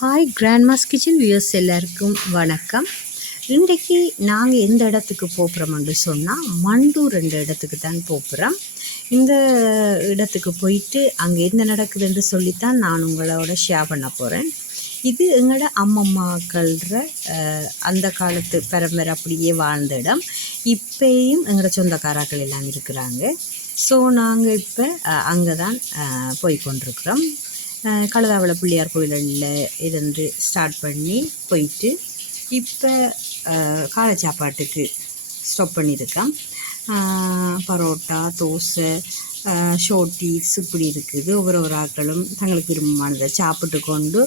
Hi Grandma's kitchen views எல்லாருக்கும் வணக்கம். இன்றைக்கு நாங்கள் எந்த இடத்துக்கு போகிறோம்னு சொன்னால் மண்டூர் என்ற இடத்துக்கு தான் போகிறோம் இந்த இடத்துக்கு போயிட்டு அங்கே என்ன நடக்குதுன்னு சொல்லித்தான் நான் உங்களோட ஷேர் பண்ண போகிறேன் இது எங்களோட அம்மம்மாக்கள்ற அந்த காலத்து பரம்பரை அப்படியே வாழ்ந்த இடம். இப்பயும் எங்களோட சொந்தக்காராக்கள் எல்லாம் இருக்கிறாங்க. ஸோ நாங்கள் இப்போ அங்கே தான் போய் கொண்டிருக்கிறோம். கழுதாவள பிள்ளையார் கோயிலில் இருந்து ஸ்டார்ட் பண்ணி போயிட்டு இப்போ காலை சாப்பாட்டுக்கு ஸ்டாப் பண்ணியிருக்கோம் பரோட்டா தோசை ஷோட்டீஸ் இப்படி இருக்குது. ஒவ்வொரு ஒரு ஆட்களும் தங்களுக்கு விரும்பமானதை சாப்பிட்டு கொண்டு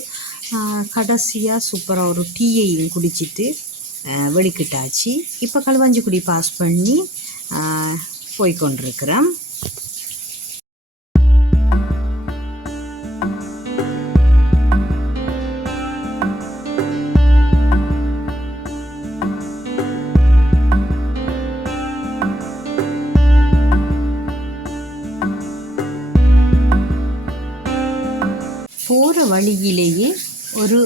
கடைசியாக சூப்பராக ஒரு டீயையும் குடிச்சிட்டு வெளிக்கிட்டாச்சு இப்போ களுவாஞ்சிக்குடி பாஸ் பண்ணி போய்கொண்டிருக்கிறேன் போகிற வழியிலேயே ஒரு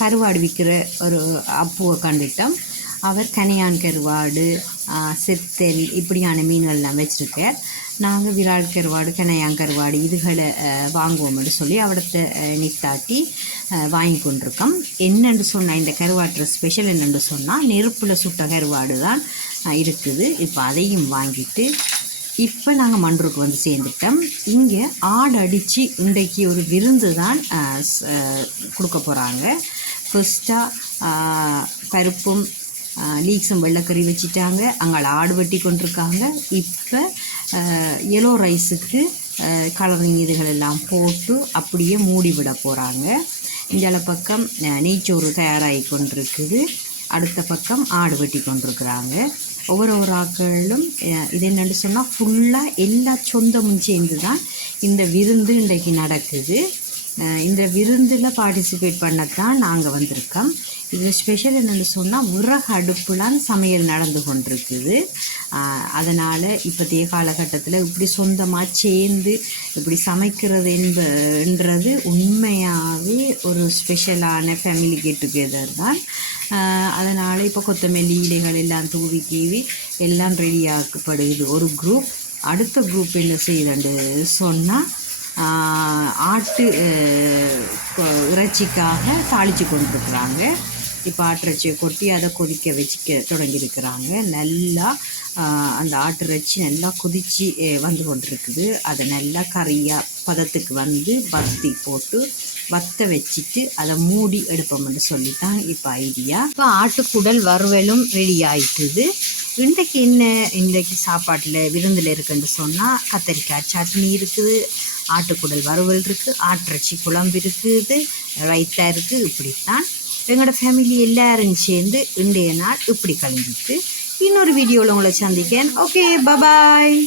கருவாடு விற்கிற ஒரு அப்புவை கண்டுட்டோம். அவர் கனியான் கருவாடு செத்தல் இப்படியான மீன்கள்லாம் வச்சுருக்கார். நாங்கள் விரால் கருவாடு கனையான் கருவாடு இதுகளை வாங்குவோம் வாங்குவோம்னு சொல்லி அவடத்தை நித்தாட்டி வாங்கி கொண்டிருக்கோம். என்னென்று சொன்னால் இந்த கருவாட்டுற ஸ்பெஷல் என்னென்று சொன்னால் நெருப்பில் சுட்ட கருவாடு தான் இருக்குது. இப்போ அதையும் வாங்கிட்டு இப்போ நாங்கள் மன்றூருக்கு வந்து சேர்ந்துட்டோம். இங்கே ஆடு அடித்து இன்றைக்கு ஒரு விருந்து தான் கொடுக்க போகிறாங்க ஃபஸ்ட்டாக பருப்பும் லீக்ஸும் வெள்ளைக்கறி வச்சுட்டாங்க. அங்கே ஆடு வெட்டி கொண்டிருக்காங்க. இப்போ எல்லோ ரைஸுக்கு கலரிங் இதுகள் எல்லாம் போட்டு அப்படியே மூடி விட போகிறாங்க இந்த பக்கம் நெய்ச்சோறு தயாராகி கொண்டிருக்குது. அடுத்த பக்கம் ஆடு வெட்டி கொண்டிருக்கிறாங்க. ஒவ்வொரு ஒரு ஆக்களும் இது என்னென்னு சொன்னால் ஃபுல்லாக எல்லா சொந்தமும் சேர்ந்து தான் இந்த விருந்து இன்றைக்கு நடக்குது. இந்த விருந்தில் பார்ட்டிசிபேட் பண்ணத்தான் நாங்கள் வந்திருக்கோம். இதில் ஸ்பெஷல் என்னென்னு சொன்னால் உரக அடுப்புலான் சமையல் நடந்து கொண்டிருக்குது. அதனால் இப்போதைய காலகட்டத்தில் இப்படி சொந்தமாக சேர்ந்து இப்படி சமைக்கிறது என்பன்றது உண்மையாகவே ஒரு ஸ்பெஷலான ஃபேமிலி கெட் டுகெதர் தான். அதனால் இப்போ கொத்தமல்லி இலைகள் எல்லாம் தூவி கீவி எல்லாம் ரெடியாக்கப்படுது ஒரு குரூப் அடுத்த குரூப் என்ன செய்யுதுண்டு சொன்னால் ஆட்டு கொ- இறைச்சிக்காக தாளித்து கொண்டிருக்கிறாங்க இப்போ ஆட்டிறைச்சியை கொட்டி அதை கொதிக்க வச்சுக்க தொடங்கியிருக்கிறாங்க நல்லா அந்த ஆட்டிறைச்சி நல்லா கொதித்து வந்து கொண்டிருக்குது அதை நல்லா கறியாக பதத்துக்கு வந்து பருத்தி போட்டு வத்த வச்சுட்டு அதை மூடி எடுப்போம்னு சொல்லி தான் இப்போ ஐடியா இப்போ ஆட்டுக்குடல் வறுவலும் ரெடி ஆயிட்டுது. இன்றைக்கு என்ன இன்றைக்கு சாப்பாட்டில் விருந்தில் இருக்குன்னு சொன்னால் கத்தரிக்காய் சட்னி இருக்குது ஆட்டுக்குடல் வறுவல் இருக்குது ஆட்டிறச்சி குழம்பு இருக்குது ரைத்தா இருக்குது இப்படித்தான் எங்களோட ஃபேமிலி எல்லாரும் சேர்ந்து இன்றைய நாள் இப்படி கழிஞ்சிட்டு இன்னொரு வீடியோவில் உங்களை சந்திக்கேன். Okay bye bye